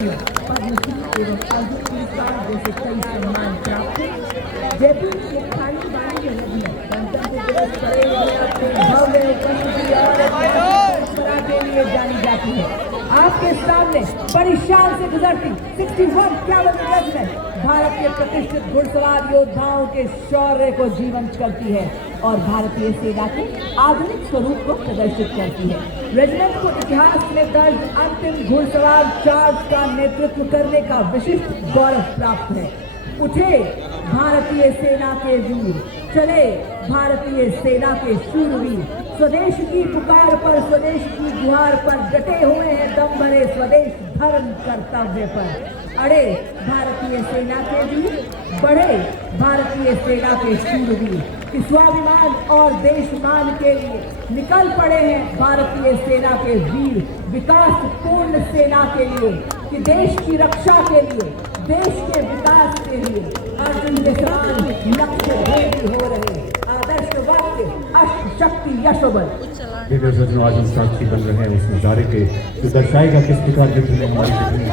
पद्मश्री एवं अर्जुन पुरस्कार जैसे कई सम्मान प्राप्त। जयपुर के खाली बाड़ी नदी गणतंत्र दिवस परेड में अपने भव्य उपस्थिति और परंपरा के लिए जानी जाती है। आपके सामने बड़ी शान से गुजरती 61 कैवलरी रेजिमेंट भारत के प्रतिष्ठित घुड़सवार योद्धाओं के शौर्य को जीवंत करती है और भारतीय सेना के आधुनिक स्वरूप को प्रदर्शित करती है। रेजिमेंट को इतिहास में दर्ज अंतिम घुड़सवार चार्ज का नेतृत्व करने का विशिष्ट गौरव प्राप्त है। उठे भारतीय सेना के वीर, चले भारतीय सेना के शूरवीर, स्वदेश की पुकार पर स्वदेश की गुहार पर डटे हुए हैं दम भरे स्वदेश धर्म कर्तव्य पर। अड़े भारतीय सेना के वीर, बढ़े भारतीय सेना के शूरवीर, कि स्वाभिमान और देशमान के लिए निकल पड़े हैं भारतीय सेना के वीर, विकास पूर्ण सेना के लिए, कि देश की रक्षा के लिए, देश के विकास के लिए अर्जुन के समान लक्ष्य भेदी हो रहे आदर्श वाक्य अष्ट शक्ति यशोबल। आज हम साक्षी बन रहे हैं उस नजारे के जो दर्शाएगा किस प्रकार युद्ध में हमारी विभिन्न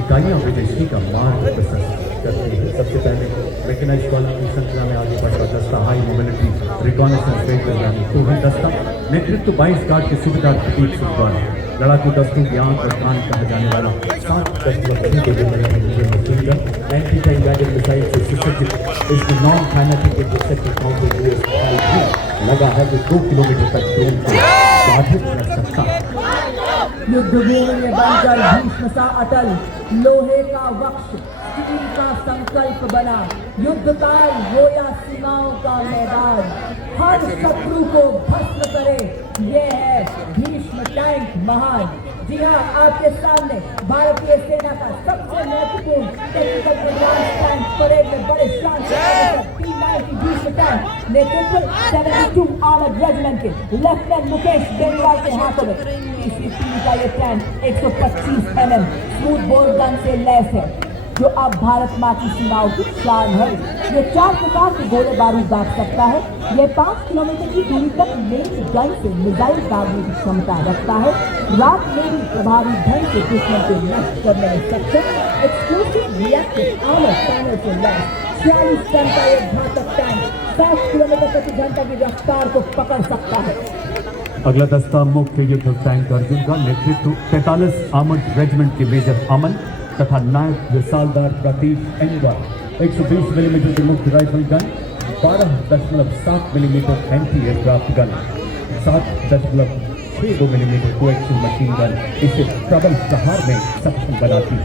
इकाइयां विदेशी का मार्ग प्रशस्त करती है। सबसे पहले मैकेनाइज्ड कॉलम की श्रृंखला में आगे बढ़ रहा दस्ता हाई मोबिलिटी रिकॉनेसेंस व्हीकल यानी कोहन दस्ता नेतृत्व 22 गार्ड के सूबेदार प्रतीक सिंह द्वारा लड़ाकू दस्तों की आंख और कान कहा जाने वाला 7 machine gun anti tank guided missile से सुसज्जित इसकी नॉन काइनेटिक इंटरसेप्टर काउंटर लगा है जो 2 किलोमीटर तक ड्रोन को बाधित कर सकता है। युद्ध भूमि में बनकर भीष्म सा अटल, लोहे का वक्ष स्टील का संकल्प बना, युद्ध काल होया सीमाओं का मैदान, हर शत्रु को भस्म करे, ये है भीष्म टैंक महान। जी हाँ, आपके सामने भारतीय सेना का सबसे महत्वपूर्ण टेक्निकल एडवांस टैंक परेड में बड़े शान से T90 भीष्म टैंक नेतृत्व 72 आर्मर्ड रेजिमेंट के लेफ्टिनेंट मुकेश बेनीवाल के हाथों में। TC3 का ये tank 125 mm smooth bore gun से लैस है जो अब भारत माँ की सीमाओं की शान है। ये 4 प्रकार के गोले बारूद दाग सकता है। ये 5 किलोमीटर की दूरी तक मेन गन से मिसाइल दागने की क्षमता रखता है। रात में भी प्रभावी ढंग से दुश्मन को नष्ट करने में सक्षम एक्सप्लोसिव रिएक्टिव आर्मर पैनल से लैस 46 टन का एक घातक टैंक 60 किलोमीटर प्रति घंटा की रफ्तार को पकड़ सकता है। अगला दस्ता मुख्य युद्ध टैंक अर्जुन का नेतृत्व 43 आर्मर्ड रेजिमेंट के मेजर अमन तथा नायक मिसालदार प्रतीक एनवा 120 मिलीमीटर की मुख्य rifle gun 12.7 millimetre anti aircraft gun 7.62 millimetre coaxial machine gun इसे प्रबल प्रहार में सक्षम बनाती है।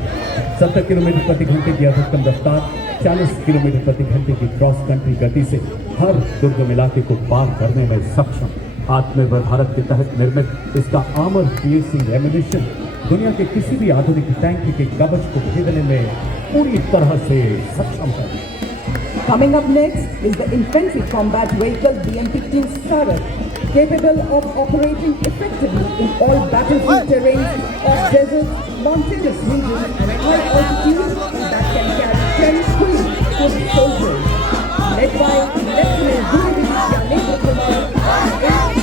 70 किलोमीटर प्रति घंटे की अधिकतम रफ्तार 40 किलोमीटर प्रति घंटे की क्रॉस कंट्री गति से हर दुर्गम इलाके को पार करने में सक्षम। आत्मनिर्भर भारत के तहत निर्मित इसका आर्मर पियर्सिंग एम्यूनिशन दुनिया के किसी भी आधुनिक टैंक के कवच को भेदने में पूरी तरह से सक्षम है। Coming up next is the infantry combat vehicle BMP-2 Sarat, capable of operating effectively in all battlefield terrains of deserts, mountainous regions and high altitudes that can carry 10 fully equipped soldiers. Led by Lieutenant Gurudip Yanendra Kumar,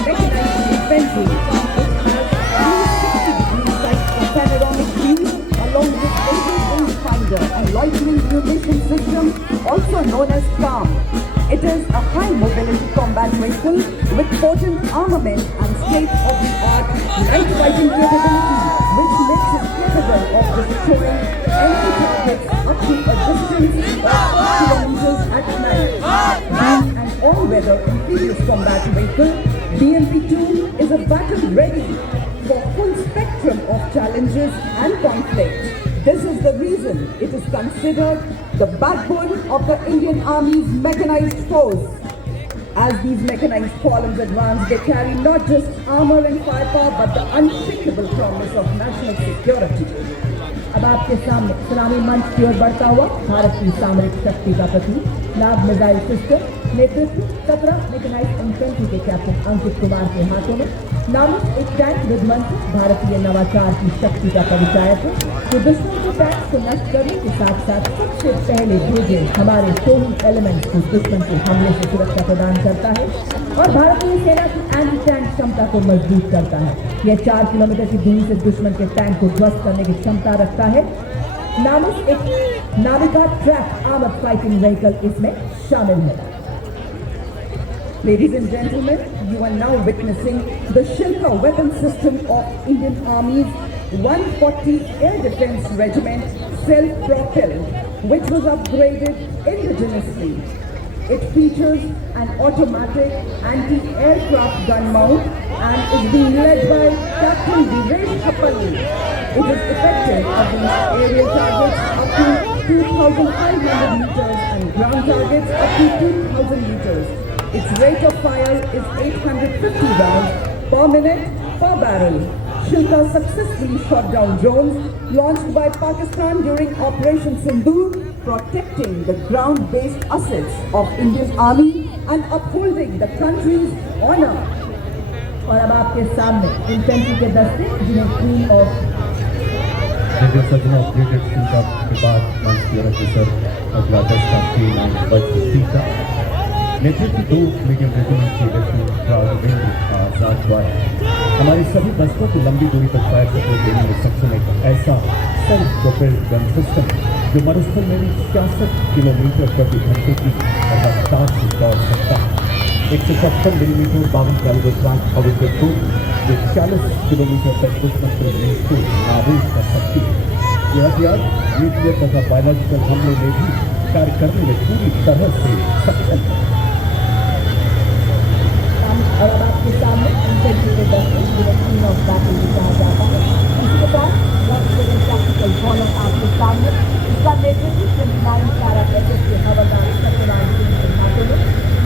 mechanized infantry, it has 360-degree sight panoramic view along with able rangefinder and loitering munition system, also known as CARM. It is a high mobility combat vehicle with potent armament and state-of-the-art night fighting capability, which makes it capable of destroying enemy targets up to a distance of 2 kilometers at night. Being an all-weather amphibious combat vehicle, BMP-2 is a battle ready for full spectrum of challenges and conflicts. This is the reason it is considered the backbone of the Indian Army's mechanized force. As these mechanized columns advance, they carry not just armor and firepower but the unshakable promise of national security. अब आपके सामने सलामी मंच की ओर बढ़ता हुआ भारत की सामरिक शक्ति का प्रतीक नाग मिसाइल सिस्टम नेतृत्व 17 मैकेनाइज्ड इन्फेंट्री के कैप्टन अंकित कुमार के हाथों में। नामित एक टैंक विध्वंस भारतीय नवाचार की शक्ति का परिचायक है, जो दुश्मन के टैंक को नष्ट करने के साथ साथ सबसे पहले भेजे हमारे टोही एलिमेंट्स को दुश्मन के हमले से सुरक्षा प्रदान करता है और भारतीय सेना की एंटी टैंक क्षमता को मजबूत करता है। यह 4 किलोमीटर की दूरी से दुश्मन के टैंक को ध्वस्त करने की क्षमता रखता है। नामित एक Navika track armoured fighting vehicle इसमें शामिल है। Ladies and gentlemen, you are now witnessing the Shilpa weapon system of Indian Army's 140 Air Defence Regiment, self-propelled, which was upgraded indigenously. It features an automatic anti-aircraft gun mount and is being led by Captain Divesh Khapalli. It is effective against aerial targets up to 2,500 meters and ground targets up to 2,000 meters. Its rate of fire is 850 rounds per minute per barrel. Shilpa successfully shot down drones launched by Pakistan during Operation Sindoor, protecting the ground-based assets of Indian Army and upholding the country's honor. और अब आपके सामने infantry के दस्ते जिन्हें queen of सजना updated Shilpa के बाद मंच की अग्रसर अगला दस्ता K9 का नेतृत्व 2 मीडियम रेजिमेंट के लेफ्टिनेंट राघवेंद्र आजाद द्वारा हमारे सभी दस्तों को लंबी दूरी तक फायर सपोर्ट देने में सक्षम एक ऐसा सेल्फ प्रोपेल्ड गन सिस्टम जो मरुस्थल में भी 66 किलोमीटर प्रति घंटे की रफ्तार से दौड़ सकता है। 156 मिलीमीटर 52 कैलिबर फ्रैंक हवित्जर को जो 40 किलोमीटर तक दुश्मन प्रेसिडेंट को नाबूद कर सकती है। यह हथियार न्यूक्लियर तथा बायोलॉजिकल हमले में भी कार्य करने में पूरी तरह से सक्षम है। और अब आपके सामने इन्फेंट्री के दस्ते जिन्हें क्वीन ऑफ बैटल भी कहा जाता है। इसके बाद टैक्टिकल हॉनर आपके सामने, इसका नेतृत्व 29 पैरा एसएस के हवलदार सत्यनारायण सिंह के हाथों में।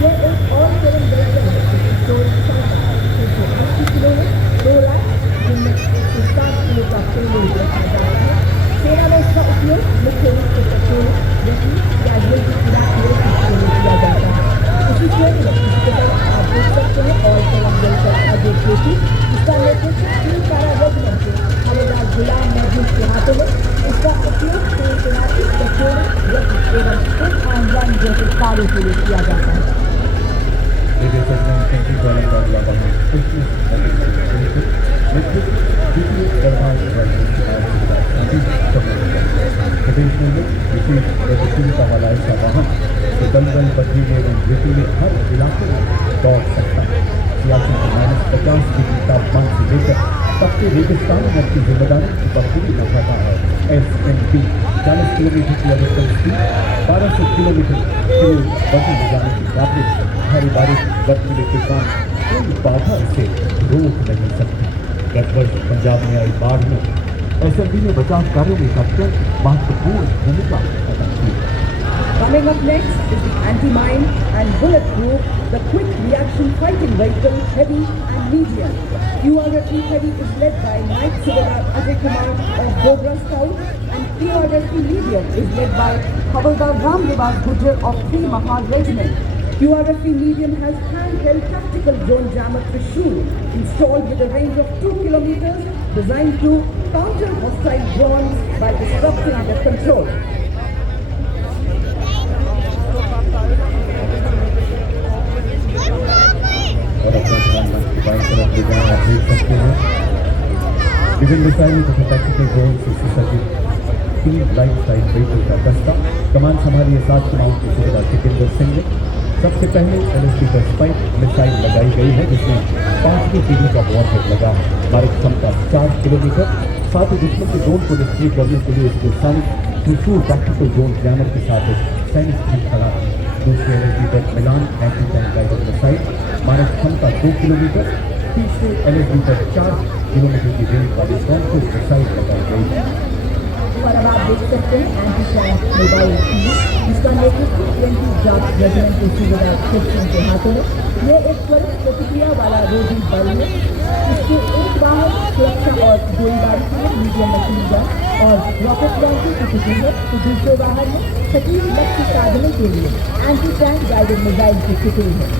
यह एक और चरण व्हीकल है जिसकी स्टोरेज क्षमता 180 किलो है, 2 रैक जिनमें 160 किलो का पेलोड रखा जाता है। सेना में इसका उपयोग मुख्य रूप से पेट्रोल, रेती या जेल की खुराक के लिए किया जाता है। इसी श्रेणी में इसके बाद आप देख सकते हैं और चरण व्हीकल अजय खेती, इसका नेतृत्व 3 पैरा रेजिमेंट के हवलदार गुलाम महबूब के हाथों में। इसका उपयोग तेल तैनाती, पेट्रोल, रेती एवं फुट एंड रन जैसे कार्यों के लिए किया जाता है। का वाला ऐसा वाहन जो दलदल बदरीले एवं रेतीले हर इलाके में दौड़ सकता है। सियाचिन के -50 डिग्री तापमान से लेकर सबके रेगिस्तान में अपनी जिम्मेदारी की बखूबी निभाता है। SMP 40 किलोमीटर की अधिकतम स्पीड, 1200 किलोमीटर गति में जाने की काबिलियत, भारी बारिश बर्फीले तूफान कोई बाधा इसे रोक नहीं सकती। गत वर्ष पंजाब में आई बाढ़ में SMP ने बचाव कार्यों में अत्यंत महत्वपूर्ण भूमिका अदा की। Coming up next is the anti-mine and bulletproof, the quick reaction fighting vehicle, heavy and medium. QRFE heavy is led by Mike Subedar Ajay Kumar of Bogra Scout, and QRFE medium is led by Havaldar Ram Nivas Gujjar of 3 Mahar Regiment. QRFE medium has handheld tactical drone jammer Trishul installed with a range of 2 kilometers, designed to counter hostile drones by disrupting their control. और अपना ध्यान मंच की बाईं तरफ ले जाएं, आप देख सकते हैं विभिन्न मिसाइलों तथा टैक्टिकल ड्रोन से सुसज्जित 3 लाइफ स्टाइल व्हीकल का दस्ता। कमान संभालिए 7 कमांड के सूबेदार जितेंद्र सिंह ने। सबसे पहले LSD पर स्पाइक मिसाइल लगाई गई है जिसमें 5वीं पीढ़ी का वॉरहेड लगा है। मारक क्षमता 4 किलोमीटर। साथ ही दुश्मन के ड्रोन को निष्क्रिय करने के लिए इसके साथ त्रिशूल टैक्टिकल ड्रोन जैमर के साथ एक सैनिक भी खड़ा है। दूसरे LSD पर मिलान एंटी टैंक गाइडेड मिसाइल, मारक क्षमता 2 किलोमीटर। तीसरे LSD पर 4 किलोमीटर की रेंज वाली कॉन्क्रीट मिसाइल लगाई गई है। और अब आप देख सकते जानते हैं एंटी टैंक मोबाइल टीम, जिसका नेतृत्व 20 जाट रेजिमेंट के सूबेदार कृष्ण सिंह के हाथों में। ये एक त्वरित प्रतिक्रिया वाला रोधी बल है। इसके एक वाहन सुरक्षा और गोलीबारी के लिए मीडियम मशीन गन और रॉकेट लॉन्चर की स्थिति है, तो दूसरे वाहन में सटीक लक्ष्य साधने के लिए एंटी टैंक गाइडेड मिसाइल की स्थिति है।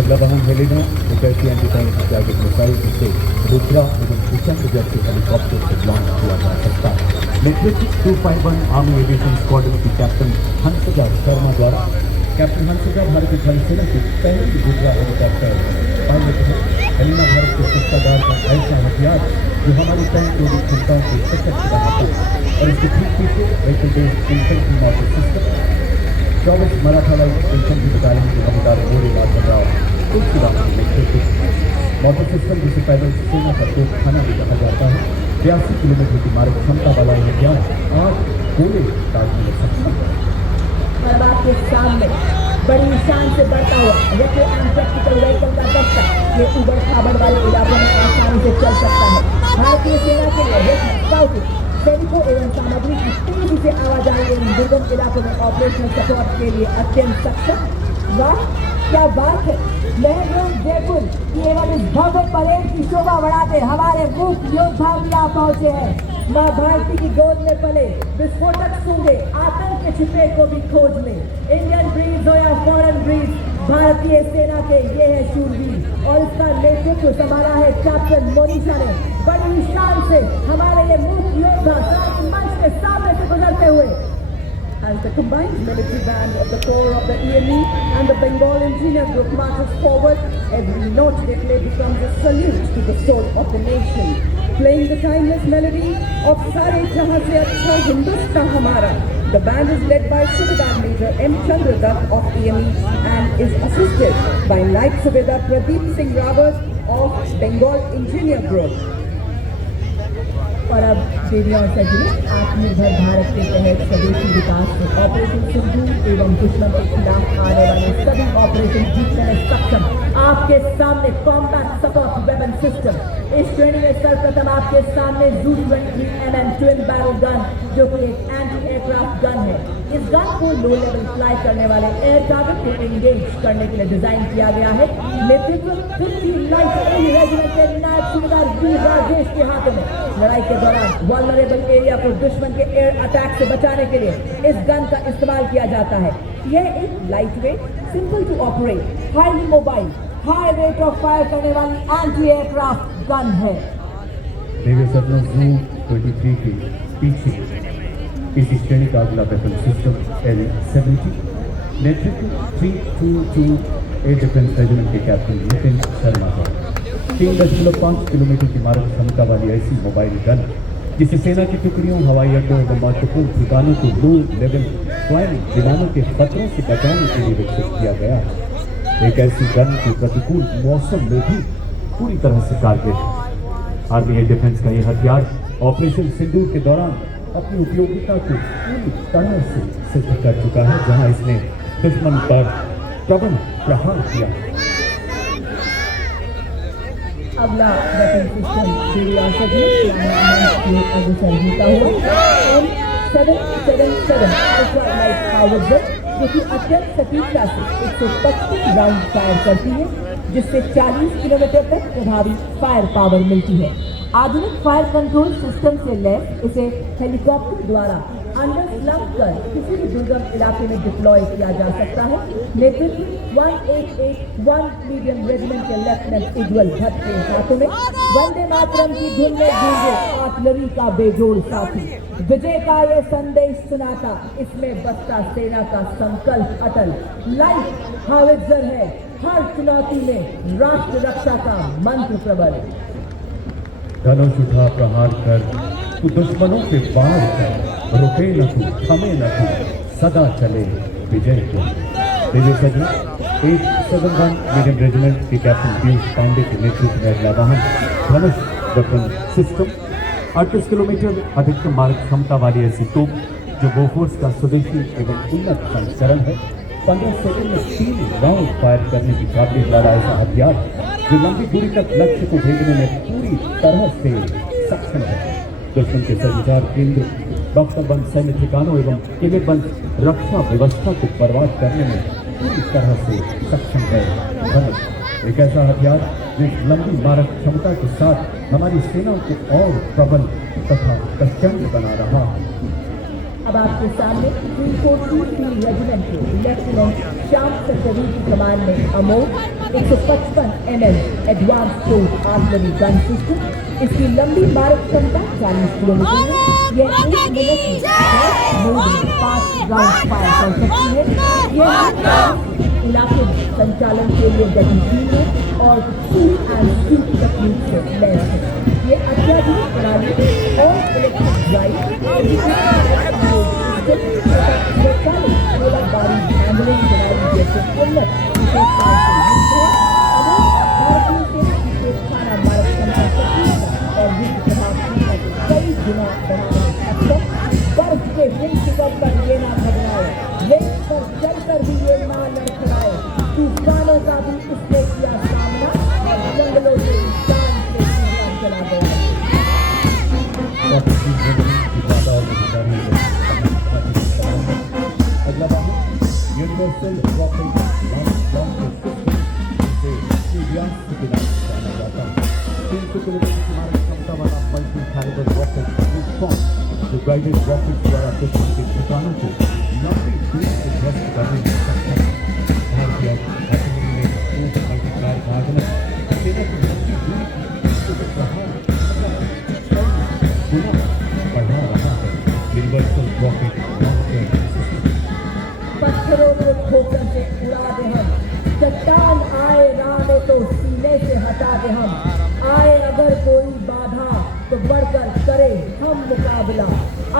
अगला वाहन हेलिना एक ऐसी एंटी टैंक गाइडेड मिसाइल जिसे रुद्रा एवं भूचंद जैसे हेलीकॉप्टर से लॉन्च किया जा सकता है। नेतृत्व 251 आर्मी एविएशन स्क्वाड्रन की कैप्टन हंसजा शर्मा द्वारा। कैप्टन हंसजा भारतीय थल सेना की पहली रुद्रा हेलीकॉप्टर पायलट है। हेलिना भारत के सत्ताधार का ऐसा हथियार जो हमारी टैंक रोधी क्षमता को सशक्त बनाता है और इसके ठीक पीछे vehicle based infantry model system 24 Maratha light infantry battalion के हवलदार गोरे राव तुलसीराम के नेतृत्व मॉडल सिस्टम जिसे पैदल सेना का एक थाना भी कहा जाता है। 82 किलोमीटर की मारक क्षमता वाला यह हथियार 8 गोले दागने में सक्षम है। और आपके सामने बड़ी शान से बढ़ता हुआ रैपिड एंड प्रैक्टिकल व्हीकल का दस्ता ये उबड़ खाबड़ वाले इलाकों में आसानी से चल सकता है। भारतीय सेना के लिए स्काउटिंग सैनिकों एवं सामग्री की तेजी से आवाजाही एवं दुर्गम इलाकों में ऑपरेशनल सपोर्ट के लिए अत्यंत सक्षम। वाह क्या बात है! लहरों जयपुर की एवं इस भव्य परेड की शोभा बढ़ाते हमारे मुख्य योद्धा भी आ पहुंचे हैं। माँ भारती की गोद में पले विस्फोटक सूंघे आतंक के छिपे को भी खोज ले। इंडियन ब्रीड हो या फॉरेन ब्रीड, भारतीय सेना के ये है शूरवीर और इसका नेतृत्व संभाला है कैप्टन मोनिशा ने। बड़ी शान से हमारे ये मुख्य योद्धा मंच के सामने से गुजरते हुए as the combined military band of the Corps of the EME and the Bengal Engineer Group marches forward, every note they play becomes a salute to the soul of the nation. Playing the timeless melody of Sare Jahan Se Achha Hindustan Hamara, the band is led by Subedar Major M. Chandradat of EME and is assisted by Naik Subedar Pradeep Singh Rawat of Bengal Engineer Group. और अब देविया और सजनी आत्मनिर्भर भारत के तहत स्वदेशी विकास में operation Sindhu एवं दुश्मन के खिलाफ आने वाले सभी ऑपरेशन जीतने में सक्षम आपके सामने कॉम्बैट सपोर्ट वेपन सिस्टम। इस श्रेणी में सर्वप्रथम आपके सामने जू 23mm ट्विन बैरल गन जो कि एक एंटी एयरक्राफ्ट गन है। इस गन को लो लेवल फ्लाई करने वाले एयर टारगेट को एंगेज करने के लिए डिजाइन किया गया है। नेतृत्व 50 लाइट रेजिमेंट के नायब सूबेदार बी राजेश के हाथों में। लड़ाई के दौरान वल्नरेबल एरिया को दुश्मन के एयर अटैक से बचाने के लिए इस गन का इस्तेमाल किया जाता है। यह एक light weight, simple to operate, highly mobile, high rate of fire करने वाली एंटी एयरक्राफ्ट गन है। देवी सदनों जू 23 के पीछे इसी श्रेणी का अगला वेपन सिस्टम L-70 नेतृत्व 322 एयर डिफेंस रेजिमेंट के कैप्टन नितिन शर्मा है। 3.5 किलोमीटर की मारक क्षमता वाली ऐसी मोबाइल गन जिसे सेना की टुकड़ियों, हवाई अड्डों एवं महत्वपूर्ण ठिकानों को लो लेवल फ्लाइंग विमानों के खतरों से बचाने के लिए विकसित किया गया है। एक ऐसी गन की प्रतिकूल मौसम में भी पूरी तरह से कारगर है। आर्मी एयर डिफेंस का यह हथियार ऑपरेशन सिंदूर के दौरान अपनी उपयोगिता को पूरी तरह से सिद्ध कर चुका है, जहां इसने दुश्मन पर प्रबल प्रहार किया। अगला वेपन सिस्टम देवी और सजनी अग्रसर जीता हुआ M777 अल्ट्रा लाइट हाउवित्जर जो कि अत्यंत सटीकता से 125 राउंड फायर करती है, जिससे 40 किलोमीटर तक प्रभावी फायर पावर मिलती है। आधुनिक फायर कंट्रोल सिस्टम से लैस इसे हेलीकॉप्टर द्वारा अंडर स्लंग कर किसी भी दुर्गम इलाके में डिप्लॉय किया जा सकता है। नेतृत्व 1881 मीडियम रेजिमेंट के लेफ्टिनेंट उज्ज्वल भट्ट के हाथों में। वंदे मातरम की धुन में गूंजे आर्टिलरी का बेजोड़ साथी विजय का ये संदेश सुनाता, इसमें बसता सेना का संकल्प अटल। लाइट हावित्जर है, हर चुनौती में राष्ट्र रक्षा का मंत्र प्रबल। धनुष उठा प्रहार कर तू दुश्मनों पे वार कर, रुके न तू, थमे न तू, सदा चले विजय को। देवी सजनी 871 मीडियम रेजिमेंट के कैप्टन पीयूष पांडे के नेतृत्व में अगला वाहन धनुष वेपन सिस्टम 38 किलोमीटर अधिकतम मारक क्षमता वाली ऐसी तोप जो बोफोर्स का स्वदेशी एवं उन्नत संस्करण है। 15 सेकंड में 3 राउंड फायर करने की काबिलियत वाला ऐसा हथियार जो लंबी दूरी तक लक्ष्य को भेजने में पूरी तरह से सक्षम है। दुश्मन के संचार केंद्र डॉक्टरबंद सैन्य ठिकानों एवं किलेबंद रक्षा व्यवस्था को बर्बाद करने में पूरी तरह से सक्षम है। धनुष एक ऐसा हथियार जो लंबी मारक क्षमता के साथ हमारी सेनाओं को और प्रबल तथा प्रचंड बना रहा है। अब आपके सामने 343 रेजिमेंट के लेफ्टिनेंट श्याम सतवी की कमान में अमोघ 155 mm एडवांस टोर आर्टिलरी गन सिस्टम। इसकी लंबी मारक क्षमता 40 किलोमीटर है। यह 1 मिनट में 10 मोड में 5 राउंड फायर कर सकती है। यह इलाके में संचालन के लिए गतिशील है और शूट एंड शूट तकनीक से लैस है। ये अत्याधुनिक प्रणाली और इलेक्ट्रिक ड्राइव और बारूद हैंडलिंग प्रणाली जैसे उन्नत विशेषताओं से युक्त है। भारतीय सेना की तेजखाना मारक क्षमता तकनीक और युद्ध प्रभावशीलता को कई गुना बढ़ाने में सक्षम। बर्फ के हिल शिखर पर ये ना घबराए, रेत पर चलकर भी ये ना लड़खड़ाए। तूफानों का भी इसने किया सामना और जंगलों से शान से चला गया। अगला वाहन यूनिवर्सल रॉकेट लॉन्च सिस्टम, जिसे सीरियस के नाम से जाना जाता है। 300 किलोमीटर की मारक क्षमता वाला मल्टी कैलिबर रॉकेट रिस्पॉन्स जो गाइडेड रॉकेट द्वारा दुश्मन के ठिकानों को लंबी दूरी से ध्वस्त करने में सक्षम है। भारतीय आर्टिलरी में मल्टीप्लायर मार्गनस सेना की लंबी दूरी की प्रहार गुना बढ़ा रहा है। यूनिवर्सल रॉकेट लॉन्च पत्थरों को ठोकर से उड़ा दे हम, चट्टान आए राह में तो सीने से हटा दे हम। आए अगर कोई बाधा तो बढ़कर करे हम मुकाबला।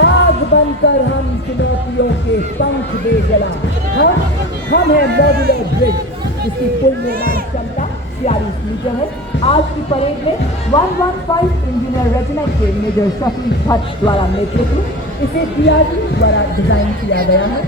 आग बनकर हम चुनौतियों के पंख दे जला। हम है मॉड्यूलर ब्रिज, जिसकी कुल निर्माण क्षमता 46 मीटर है। आज की परेड में 115 इंजीनियर रेजिमेंट के मेजर शफी भट्ट द्वारा नेतृत्व इसे DRDO द्वारा डिजाइन किया गया है।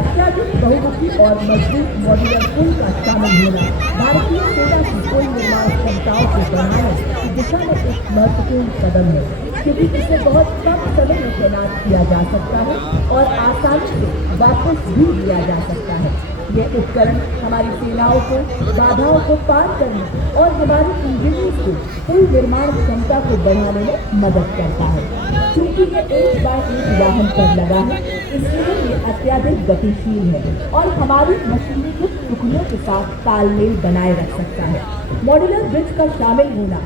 अत्याधिक बहुमुखी और मजबूत मॉड्यूलर पुल का शामिल होना भारतीय सेना की कुल निर्माण क्षमताओं को बढ़ाने की दिशा में एक महत्वपूर्ण कदम है, क्योंकि इसे बहुत कम समय में तैनात किया जा सकता है और आसानी से वापस भी लिया जा सकता है। ये उपकरण हमारी सेनाओं को बाधाओं को पार करने और हमारी इंजीनियर्स को कुल निर्माण क्षमता को बढ़ाने में मदद करता है। क्योंकि ये 1 बाय 1 वाहन पर लगा है, इसलिए ये अत्याधिक गतिशील है और हमारी मशीनरी के टुकड़ों के साथ तालमेल बनाए रख सकता है। मॉड्यूलर ब्रिज का शामिल होना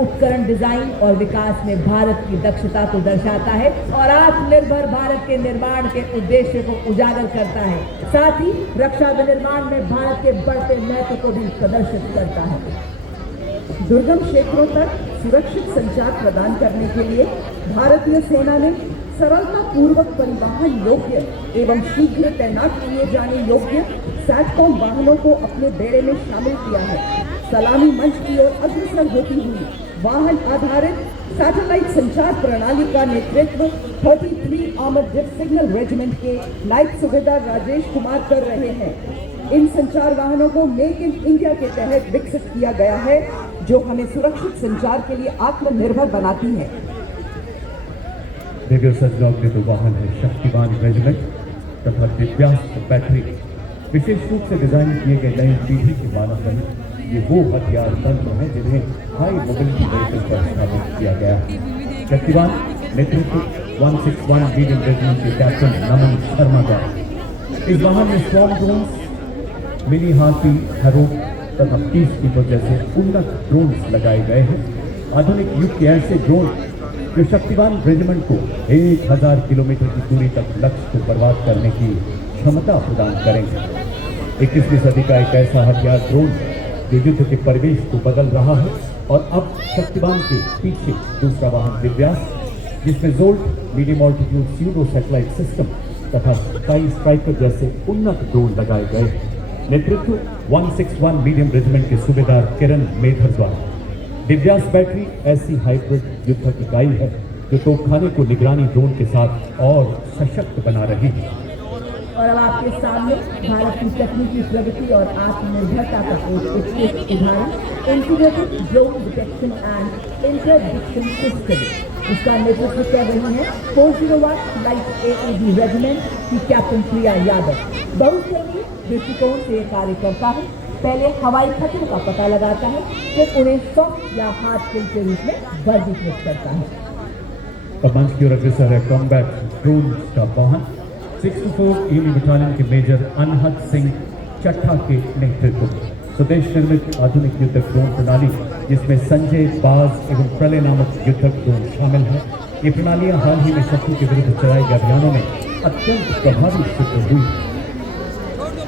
उपकरण डिजाइन और विकास में भारत की दक्षता को दर्शाता है और आत्मनिर्भर भारत के निर्माण के उद्देश्य को उजागर करता है। साथ ही रक्षा विनिर्माण में भारत के बढ़ते महत्व को भी प्रदर्शित करता है। दुर्गम क्षेत्रों तक सुरक्षित संचार प्रदान करने के लिए भारतीय सेना ने सरलतापूर्वक परिवहन योग्य एवं शीघ्र तैनात किए जाने योग्य सैटकॉम वाहनों को अपने बेड़े में शामिल किया है। सलामी मंच की ओर अग्रसर होती हुई वाहन आधारित सैटेलाइट संचार प्रणाली का नेतृत्व 33 आर्मर्ड जेट सिग्नल रेजिमेंट के नायब सूबेदार राजेश कुमार कर रहे हैं। इन संचार वाहनों को मेक इन इंडिया के तहत विकसित किया गया है, जो हमें सुरक्षित संचार के लिए आत्मनिर्भर बनाती है। मेजर सजनौग के 2 वाहन है शक्तिवान रेजिमेंट तथा दिव्यास्त्र बैटरी। विशेष रूप से डिजाइन किए गए नई पीढ़ी के मानव रहित ये वो हथियार तंत्र हैं जिन्हें हाई मोबिलिटी व्हीकल पर स्थापित किया गया है। शक्तिवान नेतृत्व 161 मीडियम रेजिमेंट के कैप्टन नमन शर्मा द्वारा। इस वाहन में स्टॉर्म ड्रोन्स, मिनी हाथी, हैरोप तथा पीस कीपर जैसे उन्नत ड्रोन्स लगाए गए हैं। आधुनिक युग के ऐसे ड्रोन जो शक्तिवान रेजिमेंट को 1000 किलोमीटर की दूरी तक लक्ष्य को बर्बाद करने की क्षमता प्रदान करेंगे। 21वीं सदी का एक ऐसा हथियार ड्रोन जो युद्ध के परिवेश को बदल रहा है। और अब शक्तिवान के पीछे दूसरा वाहन दिव्यास्त्र, जिसमें jolt medium altitude pseudo satellite system तथा स्काई स्ट्राइकर जैसे उन्नत ड्रोन लगाए गए। नेतृत्व 161 मीडियम रेजिमेंट के सूबेदार किरण मेधर द्वारा। दिव्यास्त्र बैटरी ऐसी हाइब्रिड युद्धक इकाई है जो तोपखाने को निगरानी ड्रोन के साथ और सशक्त बना रही है। और अब आपके सामने भारत की तकनीकी प्रगति और आत्मनिर्भरता का एक उत्कृष्ट उदाहरण integrated drone detection and interdiction system. इसका नेतृत्व कर रही है 401 लाइट AAD रेजिमेंट की कैप्टन प्रिया यादव। बहुस्तरीय दृष्टिकोण से यह कार्य करता है। पहले हवाई खतरों का पता लगाता है, फिर उन्हें सॉफ्ट या हार्ड किल के रूप में वर्गीकृत करता है। अब मंच की ओर अग्रसर है कॉम्बैट ड्रोन का वाहन 64 यूनि बटालियन के मेजर अनहद सिंह चट्ठा के नेतृत्व में स्वदेश निर्मित आधुनिक युद्धक ड्रोन प्रणाली जिसमें संजय, बाज एवं प्रलय नामक युद्धक ड्रोन शामिल है। ये प्रणालियां हाल ही में शत्रु के विरुद्ध चलाए गए अभियानों में अत्यंत प्रभावी सिद्ध हुई।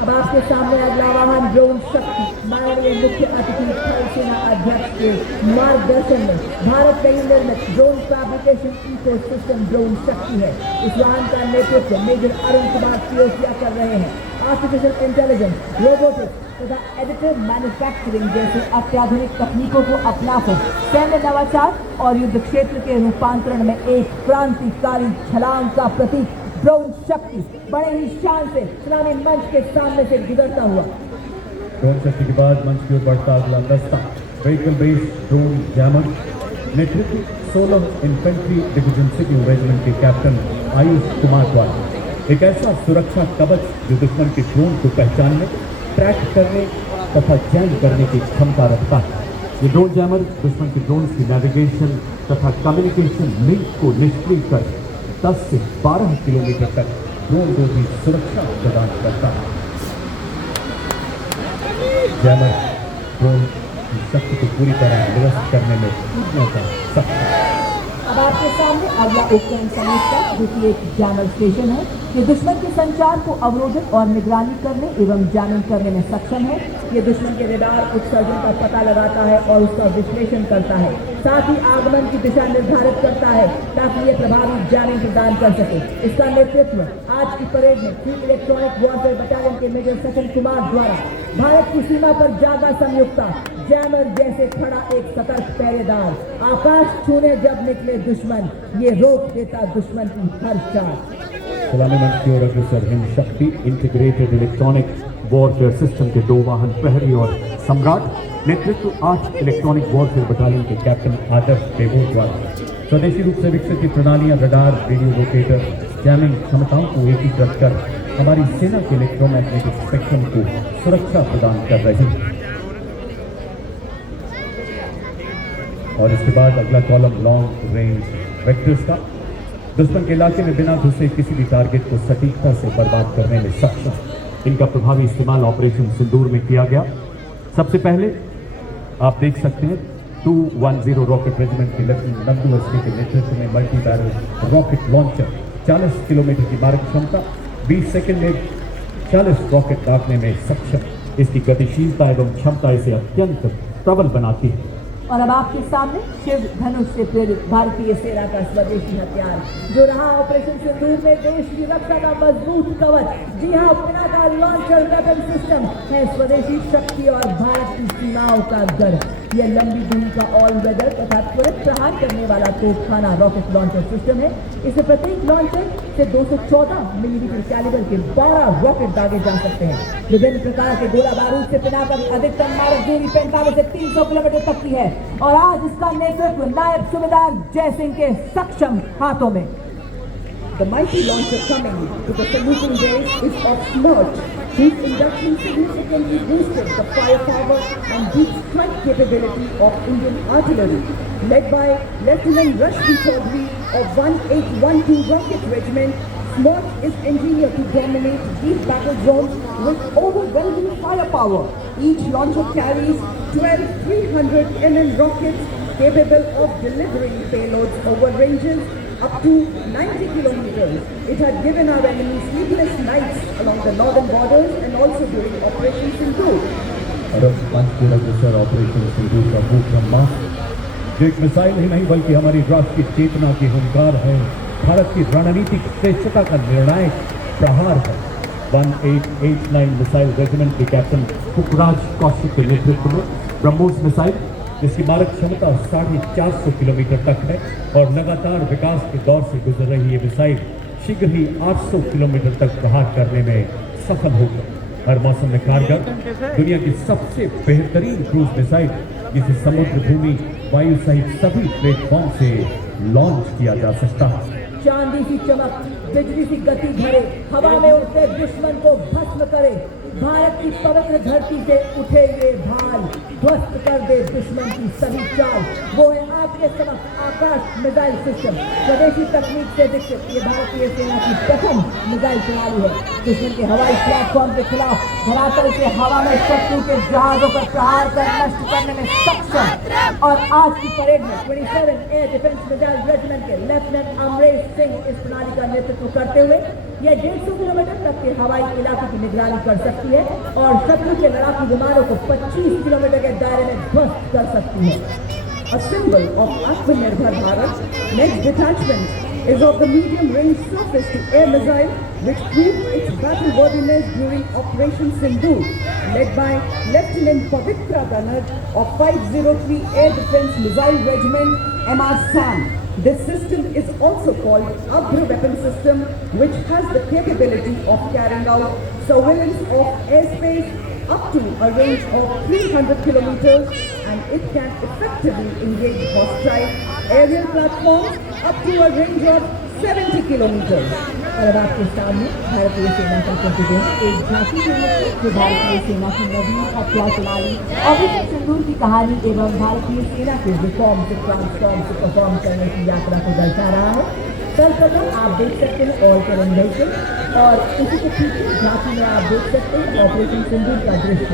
अब आपके सामने अगला वाहन ड्रोन शक्ति माननीय मुख्य अतिथि थल सेना अध्यक्ष के मार्गदर्शन में भारत में ही निर्मित ड्रोन फैब्रिकेशन इकोसिस्टम ड्रोन शक्ति है। इस वाहन का नेतृत्व मेजर अरुण कुमार सियोसिया कर रहे हैं। आर्टिफिशियल इंटेलिजेंस, रोबोटिक्स तथा एडिटिव मैन्युफैक्चरिंग जैसे अत्याधुनिक तकनीकों को अपनाकर सैन्य नवाचार और युद्ध क्षेत्र के रूपांतरण में एक क्रांतिकारी छलांग का प्रतीक ड्रोन शक्ति बड़े ही शान से सुनामी मंच के सामने से गुजरता हुआ। ड्रोन शक्ति के बाद मंच की ओर बढ़ता अगला दस्ता व्हीकल बेस्ड ड्रोन जैमर नेतृत्व 16 इन्फेंट्री डिवीजन सिटी रेजिमेंट के कैप्टन आयुष कुमार द्वारा। एक ऐसा सुरक्षा कवच जो दुश्मन के ड्रोन को पहचानने, ट्रैक करने तथा जैम करने की क्षमता रखता है। ये ड्रोन जैमर दुश्मन के ड्रोन की नेविगेशन तथा कम्युनिकेशन लिंक को निष्क्रिय कर 10 से 12 किलोमीटर तक ड्रोन को भी सुरक्षा प्रदान करता है। जैमर ड्रोन की शक्ति को पूरी तरह निरस्त करने में कूदने का सक्षम। अब आपके सामने अगला उपकरण समझता जो कि एक जैमर स्टेशन है। ये दुश्मन के संचार को अवरोधित और निगरानी करने एवं जैमिंग करने में सक्षम है। ये दुश्मन के रडार उत्सर्जन का पता लगाता है और उसका विश्लेषण करता है, साथ ही आगमन की दिशा निर्धारित करता है ताकि ये प्रभावी जैमिंग प्रदान कर सके। इसका नेतृत्व आज की परेड में फील्ड इलेक्ट्रॉनिक वॉरफेयर बटालियन के मेजर सचिन कुमार द्वारा भारत की सीमा पर जागा संयुक्ता जैमर जैसे खड़ा एक सतर्क पहरेदार। आकाश छूने जब निकले दुश्मन, ये रोक देता दुश्मन की हर चाल। सलामी मंच की ओर अग्रसर हिंद शक्ति इंटीग्रेटेड इलेक्ट्रॉनिक वॉरफेयर सिस्टम के 2 वाहन प्रहरी और सम्राट नेतृत्व 8 इलेक्ट्रॉनिक वॉरफेयर बटालियन के कैप्टन आदर्श देवोर द्वारा। स्वदेशी रूप से विकसित की प्रणालियां रडार, रेडियो लोकेटर, जैमिंग क्षमताओं को एकीकृत कर हमारी सेना के इलेक्ट्रोमैग्नेटिक स्पेक्ट्रम को सुरक्षा प्रदान कर रही है। और इसके बाद अगला कॉलम लॉन्ग रेंज वेक्टर्स का दुश्मन के इलाके में बिना घुसे किसी भी टारगेट को सटीकता से बर्बाद करने में सक्षम। इनका प्रभावी इस्तेमाल ऑपरेशन सिंदूर में किया गया। सबसे पहले आप देख सकते हैं 210 रॉकेट रेजिमेंट के लेफ्टिनेंट नंदू एसके के नेतृत्व में multi barrel rocket launcher 40 kilometre की मारक क्षमता 20 सेकंड में 40 रॉकेट दागने में सक्षम। इसकी गतिशीलता एवं क्षमता इसे अत्यंत प्रबल बनाती है। और अब आपके सामने शिव धनुष से प्रेरित भारतीय सेना का स्वदेशी हथियार जो रहा ऑपरेशन सिंदूर में देश की रक्षा का मजबूत कवच। जी हाँ, पिनाका लॉन्चर वेपन सिस्टम है स्वदेशी शक्ति और भारत की सीमाओं का गर्व। यह लंबी दूरी का ऑल वेदर तथा त्वरित प्रहार करने वाला तोपखाना रॉकेट लॉन्चर सिस्टम है। इसे प्रत्येक लॉन्चर से 214 मिलीमीटर कैलिबर के 12 रॉकेट दागे जा सकते हैं। विभिन्न प्रकार के गोला बारूद से पिनाका की अधिकतम मारक दूरी 45 से 300 किलोमीटर तक की है और आज इसका नेतृत्व नायब सूबेदार जय सिंह के सक्षम हाथों में। The mighty launcher coming to the saluting days is of Smirch, whose induction significantly boosted the firepower and deep strike capability of Indian artillery. Led by Lieutenant Rashmi Chaudhary of 1812 Rocket Regiment, Smirch is engineered to dominate these battle zones with overwhelming firepower. Each launcher carries 12 300 mm rockets capable of delivering payloads over ranges up to 90 kilometers. It had given our enemy sleepless nights along the northern borders and also during Operation Sindoor. और अब पंचकुला अग्रसर operation सिंदूर का भूख ब्रह्मास्त्र जो एक missile ही नहीं बल्कि हमारी राष्ट्रीय चेतना की हुंकार है, भारत की रणनीतिक श्रेष्ठता का निर्णायक प्रहार है। 1889 मिसाइल रेजिमेंट के कैप्टन पुखराज कौशिक के नेतृत्व में ब्रह्मोस मिसाइल जिसकी मारक क्षमता 450 किलोमीटर तक है और लगातार विकास के दौर से गुजर रही ये मिसाइल शीघ्र ही 800 किलोमीटर तक प्रहार करने में सफल होगा। हर मौसम में कारगर दुनिया की सबसे बेहतरीन क्रूज मिसाइल, जिसे समुद्र, भूमि, वायु सहित सभी प्लेटफॉर्म से लॉन्च किया जा सकता है। चांदी सी चमक, बिजली सी गति भरे, हवा में उड़ते दुश्मन को भस्म करे। भारत की पवित्र धरती से उठे ये भाल, ध्वस्त कर दे दुश्मन की सभी चाल। वो है आपके समक्ष आकाश मिसाइल सिस्टम, स्वदेशी तकनीक से विकसित ये भारतीय सेना की प्रथम मिसाइल प्रणाली है। दुश्मन के हवाई प्लेटफॉर्म के खिलाफ धरातल से हवा में शत्रु के जहाजों पर प्रहार कर नष्ट करने में सक्षम। और आज की परेड में 27 एयर डिफेंस मिसाइल रेजिमेंट के लेफ्टिनेंट अमरेश सिंह इस प्रणाली का नेतृत्व करते हुए यह 150 किलोमीटर तक के हवाई इलाके की निगरानी कर सकती है और शत्रु के लड़ाकू विमानों को 25 किलोमीटर के दायरे में ध्वस्त कर सकती है। A symbol of Atmanirbhar Bharat, next detachment is of the medium-range surface-to-air missile, which proved its battle worthiness during Operation Sindhu, led by Lieutenant Pavitra Banerjee of 503 Air Defence Missile Regiment, MR SAM. This system is also called Abhra weapon system, which has the capability of carrying out surveillance of airspace up to a range of 300 kilometers, and it can effectively engage hostile aerial platforms up to a range of 70 kilometers. और अब आपके सामने भारतीय सेना का प्रतिबिंब एक झांकी के रूप जो भारतीय सेना की नवीन और प्रणाली ऑपरेशन सिंदूर की कहानी एवं भारतीय सेना के रिफॉर्म से ट्रांसफॉर्म से परफॉर्म करने की यात्रा को दर्शा रहा है। सर्वप्रथम आप देख सकते हैं ऑल टेरेन व्हीकल और इसी के पीछे झांकी में आप देख सकते हैं ऑपरेशन सिंदूर का दृश्य।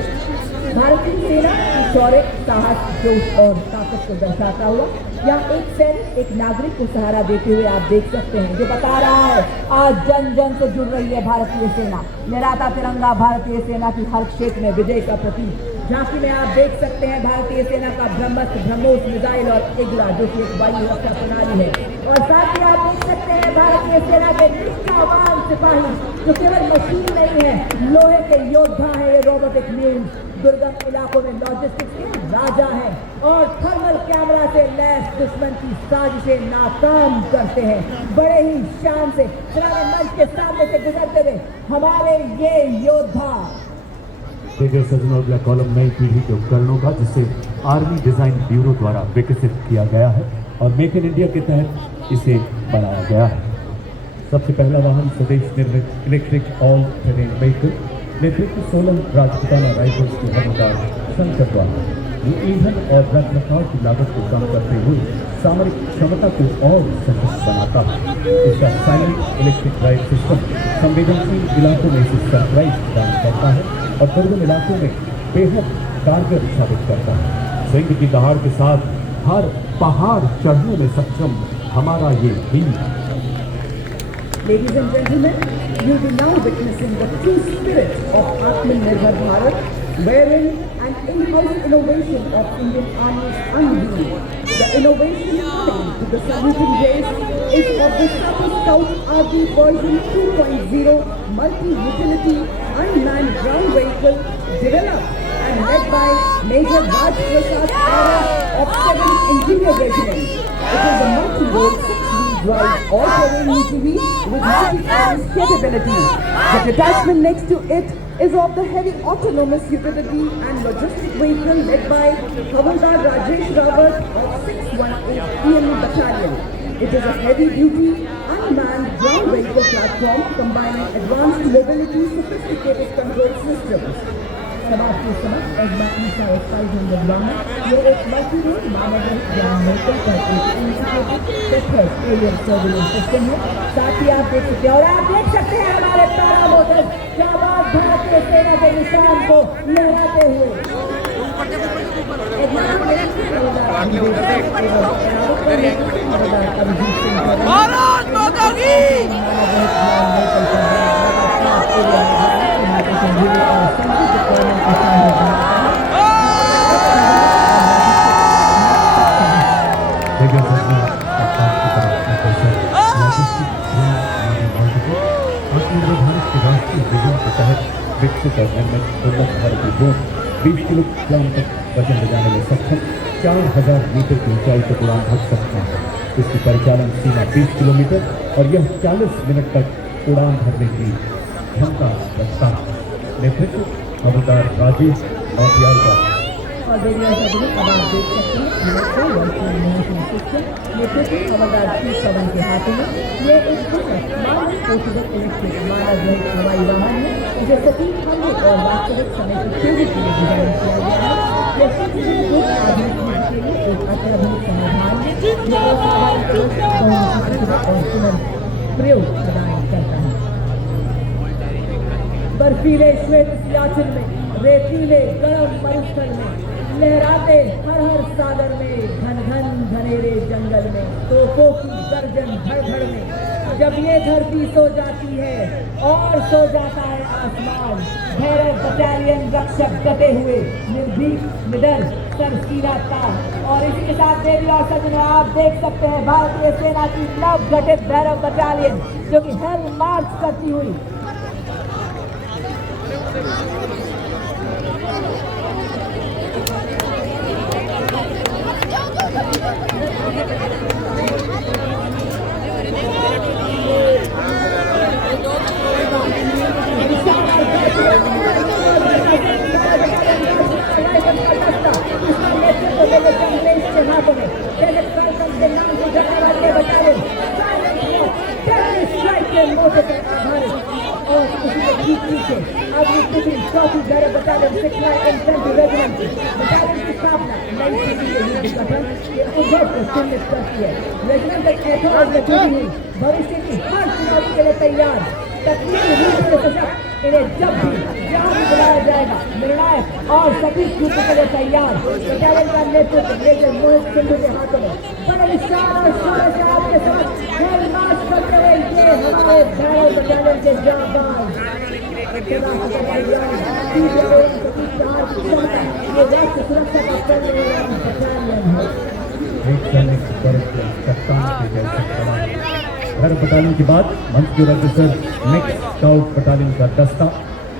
भारतीय सेना की शौर्य, साहस, जोश और ताकत को दर्शाता हुआ यहाँ एक सैनिक एक नागरिक को सहारा देते हुए आप देख सकते हैं, जो बता रहा है आज जन जन से जुड़ रही है भारतीय सेना। लहराता तिरंगा भारतीय सेना की हर क्षेत्र में विजय का प्रतीक। झांकी में आप देख सकते हैं भारतीय सेना का ब्रह्मस्त्र, ब्रह्मोस मिसाइल और इगला, जो कि एक वायु रक्षा प्रणाली है। और साथ ही आप देख सकते हैं भारतीय सेना के निष्ठावान सिपाही, जो केवल मशीन नहीं है, लोहे के योद्धा है। ये रोबोटिक मीन्स दुर्गम इलाकों में लॉजिस्टिक्स के राजा हैं और थर्मल कैमरा से लैस दुश्मन की साजिशें नाकाम करते हैं। बड़े ही शान से चुनावी मंच के सामने से गुजरते हुए हमारे ये योद्धा। देखिए सजनों, अगला कॉलम नई पीढ़ी के उपकरणों का, जिसे आर्मी डिजाइन ब्यूरो द्वारा विकसित किया गया है और मेक इन इंडिया के तहत इसे बनाया गया है। सबसे पहला वाहन स्वदेश निर्मित इलेक्ट्रिक ऑल टेरेन व्हीकल, नेतृत्व सोलन राजपुताना राइफल्स के हवलदार शंकर द्वारा। ये ईंधन और रखरखाव की लागत को कम करते हुए सामरिक क्षमता को और सशक्त बनाता है। इसका साइलेंट इलेक्ट्रिक ड्राइव सिस्टम संवेदनशील इलाकों में इसे सरप्राइज प्रदान करता है और दुर्गम इलाकों में बेहद कारगर साबित करता है। सिंह की दहाड़ के साथ हर पहाड़ चढ़ने में सक्षम हमारा ये वीर। Ladies and gentlemen, you'll be now witnessing the true spirit of Atmanirbhar Bharat, wherein an in-house innovation of Indian Army's unveiled. The innovation coming to the saluting race is of the Super Scout RD version 2.0 multi-utility unmanned ground vehicle developed and led by Major Raj Prasad Ara of 7th Engineer Regiment. It is a multi-role 6-wheel drive all-terrain UTV with multi-arms capabilities. The detachment next to it is of the heavy autonomous utility and logistic vehicle led by Havaldar Rajesh Rawat of 618 PME Battalion. It is a heavy-duty, unmanned ground vehicle platform combining advanced mobility, sophisticated control systems. समाज के समक्ष एडमाइसा एक्साइजेंडर वाहन ये एक multi-role मानवरहित ground vehicle पर एक integrated sector aerial surveillance system है। साथ ही आप देख सकते हैं और आप देख सकते हैं हमारे पैरा मोटर्स शाबाश भारतीय सेना के निशान को लहराते हुए। भारत माता की विकसित और निर्मित उन्नत भारतीय ड्रोन 20 किलोग्राम तक वजन ले जाने में सक्षम, 4000 मीटर की ऊंचाई तक उड़ान भर सकता है। इसकी परिचालन सीमा 20 किलोमीटर और यह 40 मिनट तक उड़ान भरने की क्षमता रखता है। नेतृत्व हवलदार राजेश नौटियाल का। और बेरिया सदन अब आप देख सकते हैं यूनेस्को वर्चुअल मोशन सिस्टम नेतृत्व हवलदार श्री पवन के हाथों में। ये एक मानव पोर्टेबल इलेक्ट्रिक मानव रहित हवाई वाहन है जिसे सटीक हमले और वास्तविक समय की तेजी के लिए डिजाइन किया गया है। यह कुछ आधुनिक युग के लिए एक अत्याधुनिक समाधान है जो और तुरंत प्रयोग प्रदान करता है। बर्फीले श्वेत सियाचिन में रेतीले गर्म मरुस्थल में लहराते हर हर सागर में घन घन घनेरे जंगल में तोपों की गर्जन धड़ धड़ में जब ये धरती सो जाती है और सो जाता है आसमान भैरव बटालियन रक्षक डटे हुए निर्भीक निडर सरसीना तार। और इसी के साथ देवी और सज्जनों आप देख सकते हैं भारतीय सेना की नव गठित भैरव बटालियन जो कि हेल मार्च करती हुई भविष्य की हर चुनौती के लिए तैयार तकनीकी रूप से सशक्त इन्हें जब भी जहाँ भी बुलाया जाएगा निर्णायक और सटीक युद्ध के लिए तैयार। बटालियन का नेतृत्व मेजर मोहित सिंधु के हाथों में बड़े विशाल और शौर्य से आपके साथ हेल मार्च करते हुए ये हमारे भैरव बटालियन के जाबाज सुरक्षा का करने वाला बटालियन है। एक सैनिक बर्फ के चट्टान के जैसे खड़ा है। भैरव बटालियन के बाद मंच के अग्रसर मिक्स स्काउट बटालियन का दस्ता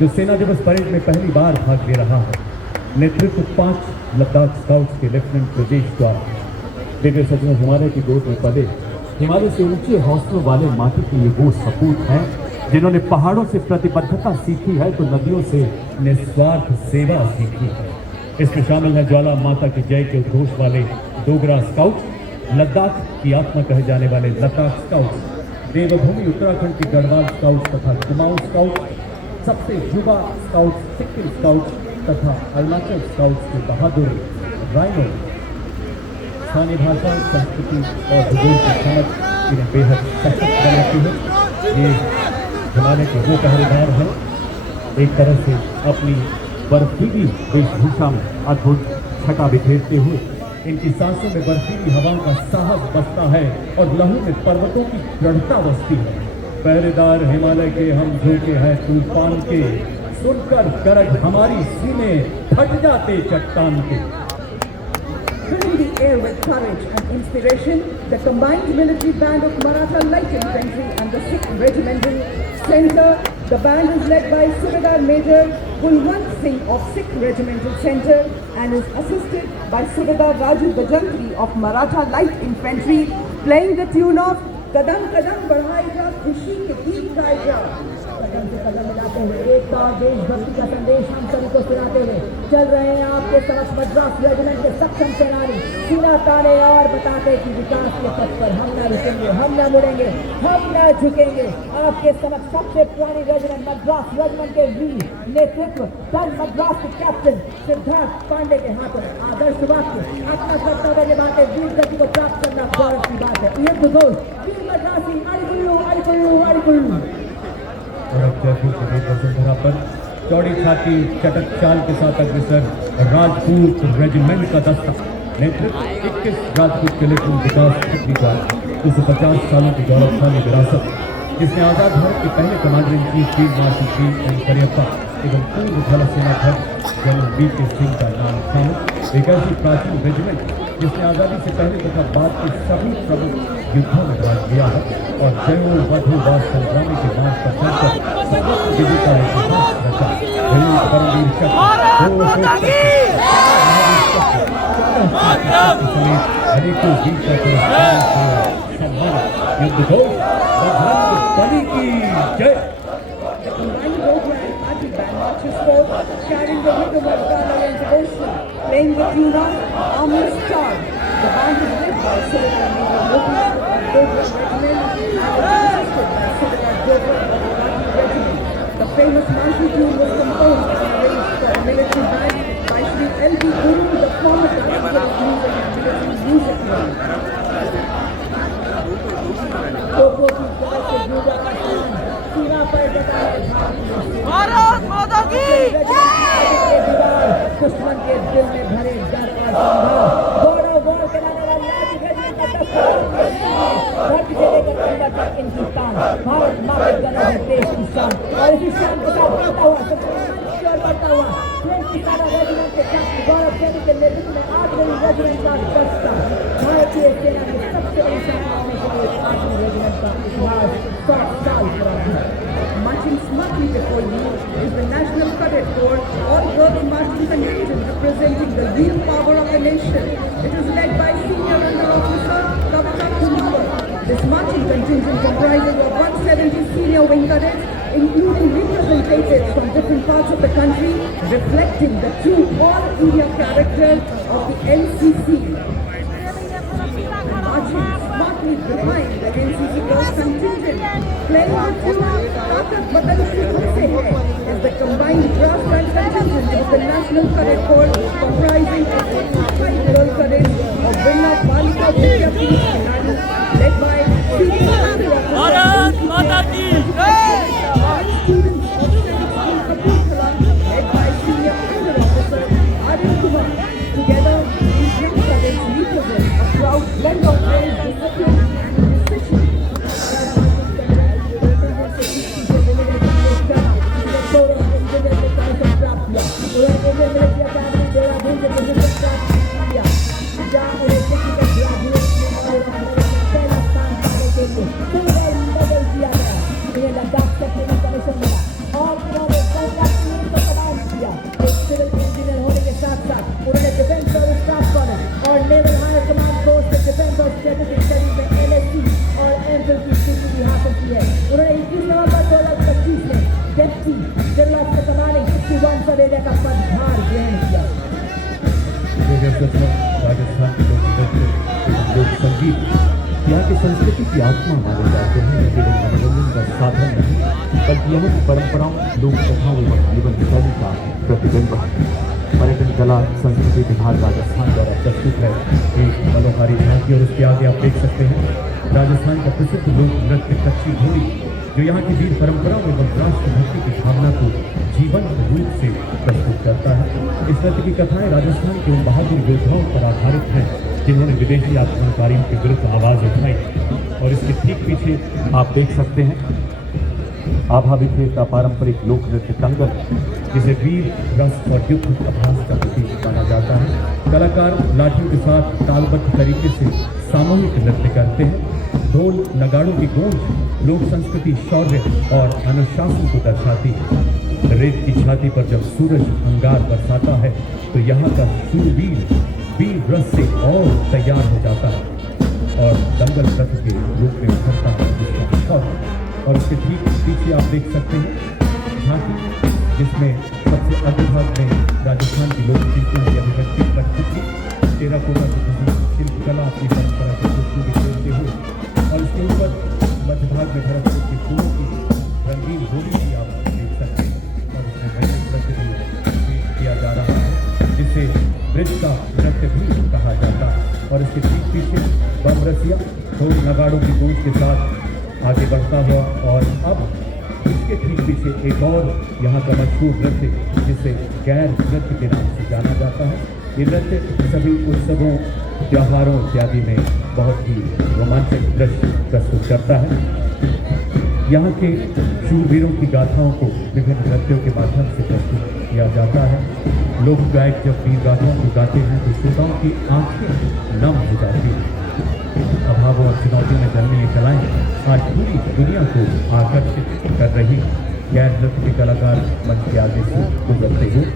जो सेना दिवस परेड में पहली बार भाग ले रहा है। नेतृत्व 5 लद्दाख स्काउट्स के लेफ्टिनेंट ब्रजेश द्वारा। देखिए सचिन हिमालय की गोद में पले हिमालय से ऊंचे हौसलों वाले माटी के ये वो सपूत हैं जिन्होंने पहाड़ों से प्रतिबद्धता सीखी है तो नदियों से निस्वार्थ सेवा सीखी है। इसमें शामिल है ज्वाला माता की जय के उद्घोष वाले डोगरा स्काउट, लद्दाख की आत्मा कहे जाने वाले लद्दाख स्काउट, देवभूमि उत्तराखंड की गढ़वाल स्काउट तथा कुमाऊं स्काउट, सबसे युवा स्काउट सिक्किम स्काउट तथा अरुणाचल स्काउट के बहादुर राइनो। स्थानीय भाषा संस्कृति और भूगोल की समझ इन्हें बेहद सशक्त बनाती है। ये हिमालय के वो पहरेदार हैं एक तरह से अपनी बर्फीली वेशभूषा में अद्भुत छटा बिखेरते हुए इनकी सांसों में बर्फीली हवाओं का साहस बसता है और लहू में पर्वतों की दृढ़ता बसती है। पहरेदार हिमालय के हम झोंके हैं तूफान के, सुनकर गरज हमारी सीने फट जाते चट्टान के। Filling the air with courage and inspiration, the combined military band of Maratha Light Infantry and the 6th Regimental Center. The band is led by Subedar Major Kulwant Singh of 6th Regimental Center and is assisted by Subedar Raju Bajantri of Maratha Light Infantry, playing the tune of Kadam Kadam Badhaiga Khushi Ke Geet Gaega। कदम से कदम मिलाते हुए एकता और देशभक्ति का संदेश हम सभी को सुनाते हुए चल रहे हैं आपके समक्ष मद्रास रेजिमेंट के सक्षम सेनानी सीना ताने और बताते कि विकास के पथ पर हम न रुकेंगे, हम न मुड़ेंगे, हम न झुकेंगे। आपके समक्ष सबसे पुरानी रेजिमेंट मद्रास रेजिमेंट के वीर नेतृत्व कल मद्रास के कैप्टन सिद्धार्थ पांडे के हाथों में आदर्श वाक्य अपना कर्तव्य निभाते वीर गति को प्राप्त करना गौरव की बात है। युद्ध घोष वीर मद्रासी अरिकुल्लू अरिकुल्लू अरिकुल्लू। और अब जयपुर के वसुंधरा पर चौड़ी छाती चटक चाल के साथ अग्रसर राजपूत रेजिमेंट का दस्ता। नेतृत्व 21 राजपूत के लेफ्टिनेंट विकास खत्री का 250 सालों की गौरवशाली विरासत जिसने आजाद भारत के पहले commander in chief field marshal P N Cariappa एवं पूर्व थल सेनाध्यक्ष जनरल वी के सिंह का नाम शामिल। एक ऐसी प्राचीन रेजिमेंट जिसने आज़ादी से पहले तथा बाद के सभी प्रमुख युद्धों में भाग लिया है और जयो वधु व संग्रामी के मार्ग पर चलकर सर्वोच्च विजय का इतिहास रचा। परमवीर समेत अनेकों वीर का पुरस्कार सम्मानित युद्ध घोष बजरंग बली की जय। The combined Dogra and Adi band marches forth, carrying the rhythm of valor and devotion, playing the tune of Amir Star. The band is led by Sylvia Major Lokular of Dogra Regiment and assisted by Sylvia Dogra of Rati Regiment. The famous Mansi tune was composed and arranged for a military band by Sri L.B. Guru, the former director of music and military music wing. Bharat माता की दुश्मन के दिल में भरे डर और संभ्रम, गौरव गौर के लाने वाली आज गजनी का दस्ता धरती से लेकर अंदर तक इनकी तान, भारत माँ के गला है देश की शान। और इसी शान के साथ बढ़ता हुआ सबसे और बढ़ता हुआ 27 रेजिमेंट के कैप्टन गौरव सैनी के नेतृत्व में 8 रेजिमेंट का दस्ता भारतीय सेना की सबसे बड़ी सेनाओं में से एक 8वीं रेजिमेंट का इतिहास 100 साल पुराना है। Marching smartly before you is the National Cadet Corps, all girls marching contingent representing the real power of the nation. It is led by Senior Under Officer Kavita Kumar. This marching contingent comprises of 170 senior wing cadets, including representatives from different parts of the country, reflecting the true all-India character of the NCC. Marching smartly behind the NCC girls contingent, playing the tune Taakat Badal Se Humse Hai, is the combined brass band contingent of the National Cadet Corps, comprising of 85 girl cadets of Vinna Balika Vidya Peeth Kinani, led by Senior Under Officer Bharat माता की जय। and students of Sainik School Kapurthala, led by Senior Under Officer Arun Kumar. Together, these young cadets represent a proud blend of brave discipline and precision. और naval higher command force के defence और strategic studies में LSC और MPhil की degree भी हासिल की है। उन्होंने 21 नवंबर 2025 में डेप्टी जनरल ऑफ कमांडिंग 61 सब एरिया का पदभार ग्रहण किया। राजस्थान के लोक नृत्य लोक संगीत यहाँ की संस्कृति की आत्मा माने जाते हैं। न केवल मनोरंजन का साधन नहीं, बल्कि यहाँ की परंपराओं, लोक कथाओं एवं जीवन शैली का प्रतिबिंब है। पर्यटन कला संस्कृति विभाग राजस्थान द्वारा प्रस्तुत है एक मनोहारी झांकी, और उसके आगे आप देख सकते हैं राजस्थान का प्रसिद्ध लोक नृत्य कच्ची घोड़ी, जो यहाँ की वीर परंपराओं एवं राष्ट्रभक्ति की भावना को जीवंत रूप से प्रस्तुत करता है। इस नृत्य की कथाएं राजस्थान के उन बहादुर योद्धाओं पर आधारित हैं जिन्होंने विदेशी आक्रमणकारियों के विरुद्ध आवाज उठाई। और इसके ठीक पीछे आप देख सकते हैं आभा बिखेर का पारंपरिक लोक नृत्य दंगल, जिसे वीर रस और युद्ध अभ्यास का प्रतीक माना जाता है। कलाकार लाठियों के साथ तालबद्ध तरीके से सामूहिक नृत्य करते हैं। ढोल नगाड़ों की गूंज लोक संस्कृति, शौर्य और अनुशासन को दर्शाती है। रेत की छाती पर जब सूरज अंगार बरसाता है तो यहाँ का शूरवीर वीर रस से और तैयार हो जाता है और दंगल रथ के रूप में उभरता है जिसका शौर्य। और उसके ठीक पीछे आप देख सकते हैं झांकी, जिसमें सबसे अग्रभाग में राजस्थान की लोक शिल्पियों की अभिव्यक्ति प्रस्तुति टेराकोटा की शिल्पकला अपनी परंपरा को खूबसूरती जोड़ते हुए, और उसके ऊपर मध्य भाग में भरतपुर के फूलों की रंगीन होली भी आप देख सकते हैं। और उसमें वैदिक नृत्य भी किया जा रहा है, जिसे ब्रिज का नृत्य भी कहा जाता है। और इसके ठीक पीछे बम रसिया ढोल नगाड़ों की गूंज के साथ आगे बढ़ता हुआ, और अब इसके ठीक पीछे एक और यहाँ का मशहूर नृत्य जिसे गैर नृत्य के नाम से जाना जाता है। ये नृत्य सभी उत्सवों, त्योहारों इत्यादि में बहुत ही रोमांचक दृश्य प्रस्तुत करता है। यहाँ के शूरवीरों की गाथाओं को विभिन्न नृत्यों के माध्यम से प्रस्तुत किया जाता है। लोक गायक जब वीर गाथाओं को गाते हैं तो श्रोताओं की आंखें नम हो जाती हैं। अभावों और चुनौतियों में जन्मी ये कलाएं आज पूरी दुनिया को आकर्षित कर रही। गैर नृत्य के कलाकार मंच के आगे से गुजरते हुए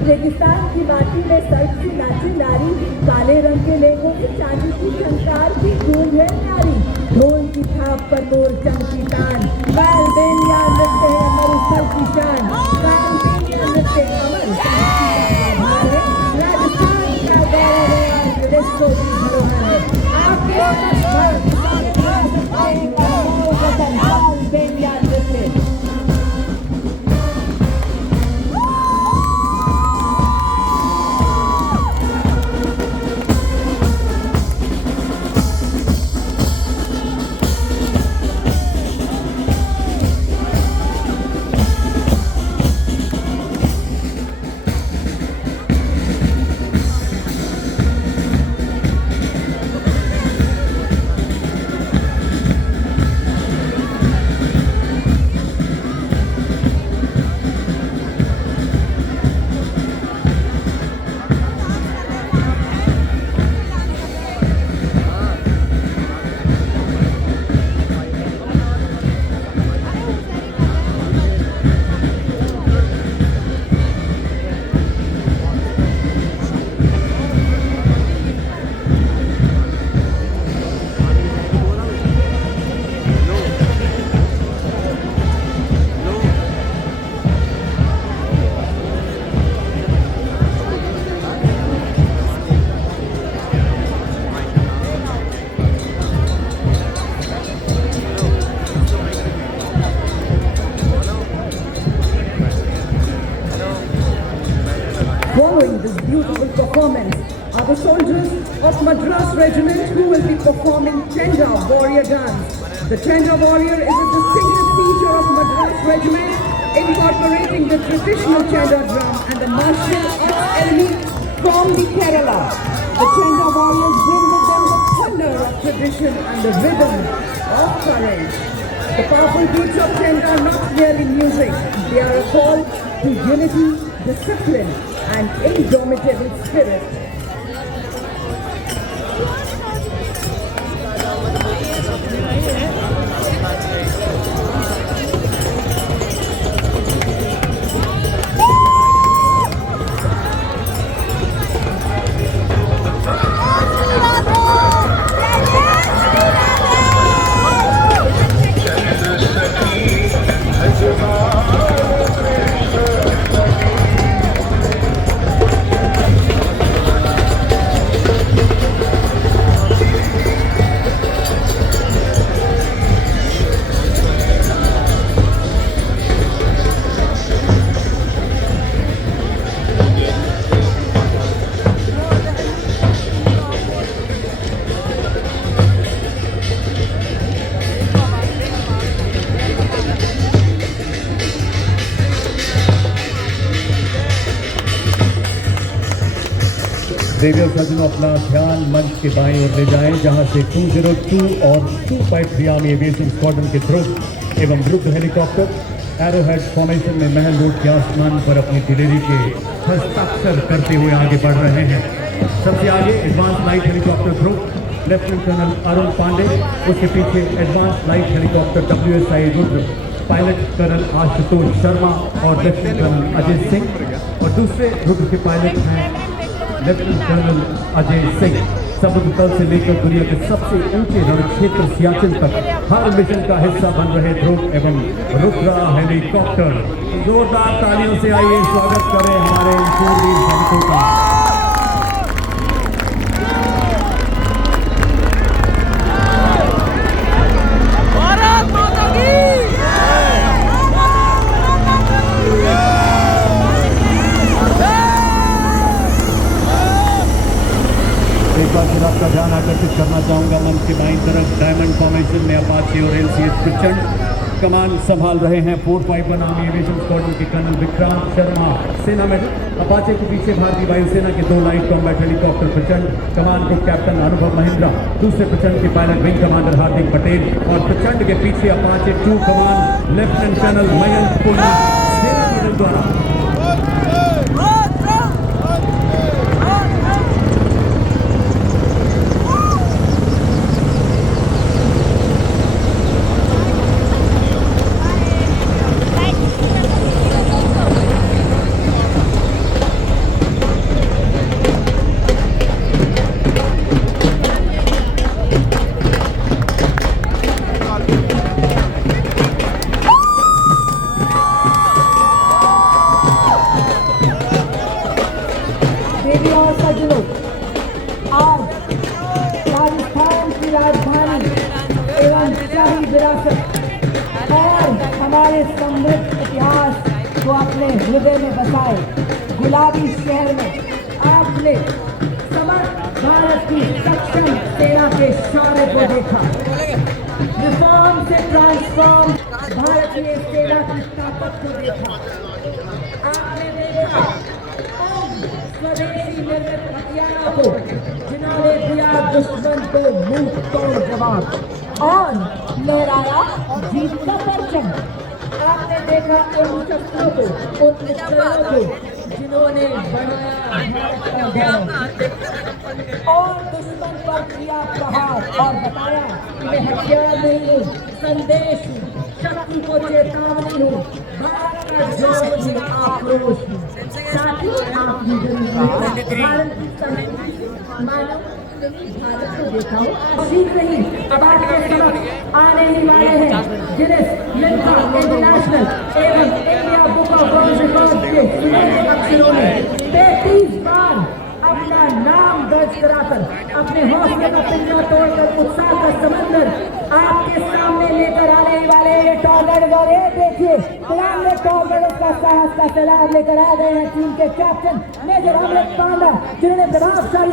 रेगिस्तान की माटी में सर्द से नाची नारी, काले रंग के लेंगों की चांदी की झंकार की गूंज है न्यारी। ढोल की थाप पर मोर चमकी तान, अल्बेनिया नृत्य है मरुस्थल की शान। अल्बेनिया नृत्य अमर राजस्थान का गौरव है, यूनेस्को की धरोहर है। आपके अल्बेनिया नृत्य। Following this beautiful performance are the soldiers of Madras Regiment who will be performing Chenda Warrior Dance. The Chenda Warrior is a distinctive feature of Madras Regiment, incorporating the traditional Chenda drum and the martial arts element from the Kerala. The Chenda Warriors bring with them the thunder of tradition and the rhythm of courage. The powerful beats of Chenda are not merely music, they are a call to unity, discipline, and indomitable spirit. देवी और सज्जनों, अपना ध्यान मंच के बाएं ओर ले जाएं, जहां से 202 और 253 आर्मी एविएशन स्क्वाड्रन के ध्रुव एवं रुद्र हेलीकॉप्टर एरोहेड फॉर्मेशन में महल रोड के आसमान पर अपनी डिलीवरी के हस्ताक्षर करते हुए आगे बढ़ रहे हैं। सबसे आगे advance light helicopter Dhruv lieutenant colonel Arun Pandey, उसके पीछे advance light helicopter WSI Rudra pilot colonel Ashutosh Sharma और लेफ्टिनेंट कर्नल अजय सिंह, और दूसरे रुद्र के पायलट हैं लेफ्टिनेंट कर्नल अजय सिंह। समुद्र तल से लेकर दुनिया के सबसे ऊंचे रण क्षेत्र सियाचिन तक हर मिशन का हिस्सा बन रहे ध्रुव एवं रुद्रा हेलीकॉप्टर। जोरदार तालियों से आइए स्वागत करें हमारे शूरवीर सैनिकों का। भारत माता की एक बार फिर आपका ध्यान आकर्षित करना चाहूँगा मंच के बाईं तरफ डायमंड फॉर्मेशन में अपाचे और LCS प्रचंड कमान संभाल रहे हैं 451 आर्मी एविएशन स्क्वाड्रन के कर्नल विक्रांत शर्मा, सेना मेडल। अपाचे के पीछे भारतीय वायुसेना के 2 लाइट कॉम्बैट हेलीकॉप्टर प्रचंड, कमान ग्रुप कैप्टन अनुभव महिंद्रा, दूसरे प्रचंड के pilot wing commander Hardik Patel, और प्रचंड के पीछे अपाचे 2 कमान लेफ्टिनेंट कर्नल मयंक पुनिया, सेना मेडल द्वारा। हमारे समृद्ध इतिहास को अपने हृदय में बसाए। गुलाबी शहर में आपने समर्थ भारत की सक्षम सेना के शौर्य को देखा। रिफॉर्म से ट्रांसफॉर्म भारतीय सेना की ताकत को देखा। आपने देखा स्वदेशी निर्मित हथियारों को जिन्होंने दिया दुश्मन को मुंह तोड़ जवाब और लहराया जीत का परचम। आपने देखा उन शस्त्रों को, उन उपकरणों को जिन्होंने बढ़ाया भारत का गौरव और दुश्मन पर किया प्रहार और बताया कि मैं हथियार नहीं हूँ, संदेश हूँ, शक्ति को चेतावनी हूँ, भारत का जोश हूँ, आक्रोश हूँ। साथियों, आपने जरूर भारत की संस्कृति मानव भारत को देखा हो। शीघ्र ही अब आपके समक्ष आने ही वाले हैं गिनेस लिम्का इंटरनेशनल एवं India book of world record के सुनहरे अक्षरों में 33 बार अपना नाम दर्ज कराकर अपने हौसले का पिंजरा तोड़कर उत्साह का समंदर आपके सामने लेकर आने ही वाले ये टॉर्नेडो। और ये देखिए तिरंगे टॉर्नेडो का साहस का सैलाब लेकर आ गए हैं टीम के कैप्टन मेजर अमृत पांडा, जिन्होंने प्रभावशाली